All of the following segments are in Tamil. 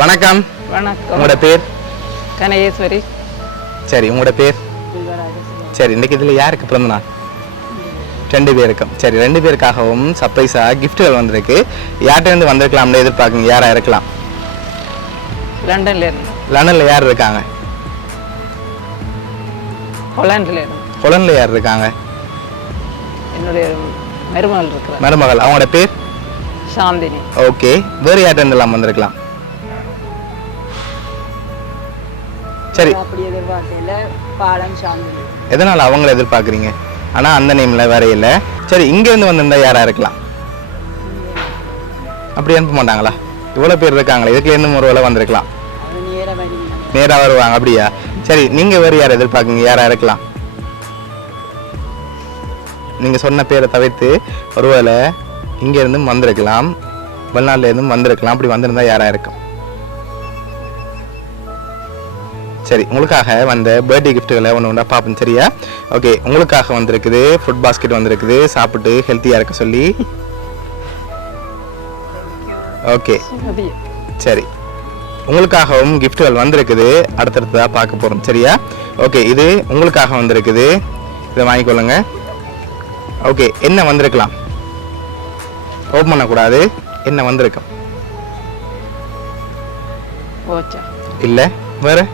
வணக்கம். வணக்கம். உங்களோட பேர்? கனகேஸ்வரி. சரி, உங்களோட பேர்? சரி, இன்னைக்கு இதில் யாருக்கு பிறந்த நாள்? 2 பேருக்கும். சரி, 2 பேருக்காகவும் சர்ப்ரைஸாக கிஃப்ட்டுகள் வந்திருக்கு. யார்கிட்ட வந்திருக்கலாம்னு எதிர்பார்க்குங்க? யாராக இருக்கலாம்? லண்டனில் யார் இருக்காங்க? ஹொலண்டில் யார் இருக்காங்க? என்னுடைய மருமகள் இருக்கிறார். மருமகள். அவங்களோட பேர்? சாந்தினி. ஓகே, வேறு யார்கிட்ட எல்லாம் வந்திருக்கலாம்? சரி, எதனால் அவங்கள எதிர்பார்க்குறீங்க? ஆனால் அந்த நேமில் வேற இல்லை. சரி, இங்கேருந்து வந்திருந்தா யாராக இருக்கலாம்? அப்படி அனுப்ப மாட்டாங்களா? இவ்வளோ பேர் இருக்காங்களா, இதுக்குலேருந்து ஒரு வேலை வந்திருக்கலாம். நேராக வருவாங்க. அப்படியா? சரி, நீங்கள் வேறு யாரை எதிர்பார்க்குங்க? யாராக இருக்கலாம்? நீங்கள் சொன்ன பேரை தவிர்த்து ஒருவேளை இங்கேருந்தும் வந்திருக்கலாம், வெளிநாட்டிலேருந்தும் வந்திருக்கலாம். அப்படி வந்திருந்தா யாராக இருக்கும்? சரி, உங்களுக்காக வந்த பர்த்டே கிஃப்ட்டுகளை ஒன்று ஒன்றா பார்ப்போம். சரியா? ஓகே, உங்களுக்காக வந்திருக்குது ஃபுட் பாஸ்கெட் வந்திருக்குது, சாப்பிட்டு ஹெல்த்தியாக இருக்க சொல்லி. ஓகே, சரி, உங்களுக்காகவும் கிஃப்ட்டுகள் வந்திருக்குது. அடுத்தடுத்ததாக பார்க்க போகிறோம். சரியா? ஓகே, இது உங்களுக்காக வந்திருக்குது, இதை வாங்கிக்கொள்ளுங்க. ஓகே, என்ன வந்திருக்கலாம்? ஓப்பன் பண்ணக்கூடாது. என்ன வந்திருக்கும்? இல்லை, வேறு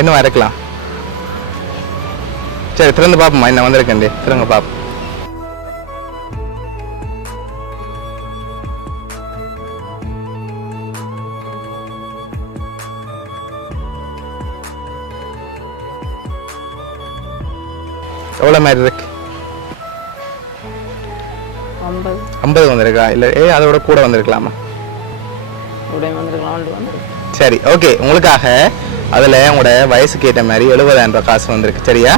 என்னவா இருக்கலாம்? சரி, திறந்து பார்ப்போம்மா, என்ன வந்திருக்கேன். திறங்க பார்ப்போம். எவ்வளோ மாதிரி இருக்கு? 50 வந்திருக்கா? இல்லை, அதோட கூட வந்திருக்கலாமா? சரி, ஓகே, உங்களுக்காக அதில் உங்களோட வயசுக்கு ஏற்ற மாதிரி 70,000 ரூபாய் காசு வந்திருக்கு. சரியா?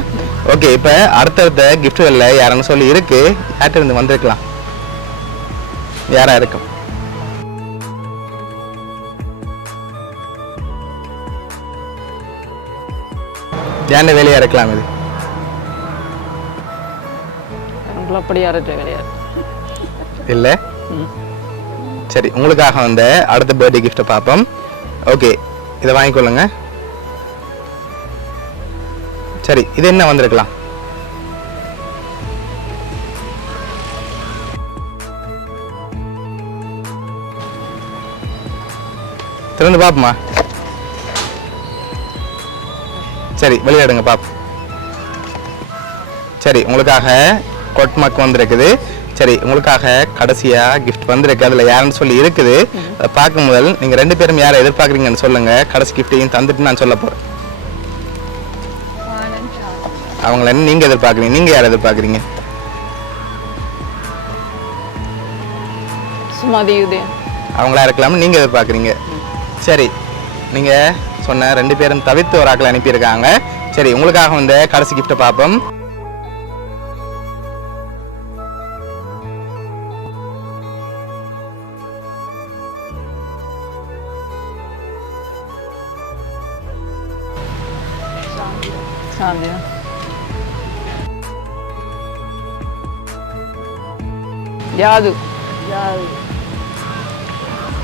ஓகே, இப்போ அடுத்தடுத்த கிஃப்ட்டுகளில் யாருன்னு சொல்லி இருக்கு, யார்கிட்ட இருந்து வந்திருக்கலாம்? யாரா இருக்கும்? ஏன் வேலையா இருக்கலாம் இது? இல்லை. சரி, உங்களுக்காக வந்த அடுத்த பர்த்டே கிஃப்ட்டை பார்ப்போம். ஓகே, இதை வாங்கிக்கொள்ளுங்க. சரி, இது என்ன வந்திருக்கலாம்? திறந்து பாப்போமா? சரி, வெளியிடுங்க பாப்போம். சரி, உங்களுக்காக கொட்மக் வந்திருக்குது. சரி, உங்களுக்காக கடைசியாக கிஃப்ட் வந்திருக்கு. அதில் யாருன்னு சொல்லி இருக்குது. அதை பார்க்கும் முதல் நீங்கள் 2 பேரும் யாரை எதிர்பார்க்குறீங்கன்னு சொல்லுங்கள். கடைசி கிஃப்ட்டையும் தந்துட்டு நான் சொல்ல போகிறேன். அவங்கள நீங்கள் எதிர்பார்க்குறீங்க? நீங்கள் யாரை எதிர்பார்க்குறீங்க? அவங்களா இருக்கலாம்னு நீங்கள் எதிர்பார்க்குறீங்க. சரி, நீங்கள் சொன்ன 2 பேரும் தவிர்த்து ஒரு ஆக்களை அனுப்பியிருக்காங்க. சரி, உங்களுக்காக வந்த கடைசி கிஃப்ட்டை பார்ப்போம்.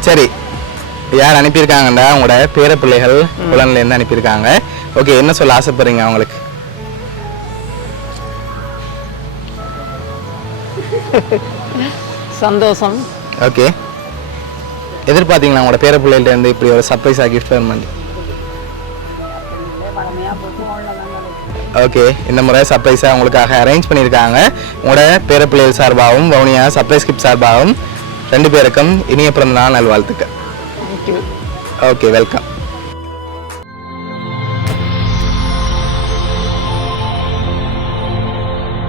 சரி, யார் அனுப்பியிருக்காங்கடா? உங்களோட பேர பிள்ளைகள் புலன்ல இருந்து அனுப்பியிருக்காங்க. ஓகே, என்ன சொல்ல ஆசைப்படுறீங்க அவங்களுக்கு? சந்தோஷம். ஓகே, எதிர்பார்த்தீங்களா உங்களோட பேர பிள்ளைகிட்ட இருந்து இப்படி ஒரு சர்ப்ரைஸாக கிஃப்ட் பண்ணி? ஓகே, இந்த முறை சர்ப்ரைஸாக உங்களுக்காக அரேஞ்ச் பண்ணியிருக்காங்க. உங்களோட பேர பிள்ளைகள் சார்பாகவும் வவுனியா சர்ப்ரைஸ் கிஃப்ட் சார்பாகவும் 2 பேருக்கும் இனிய பிறந்த நாள் நல்வாழ்த்துக்கள். Okay, welcome.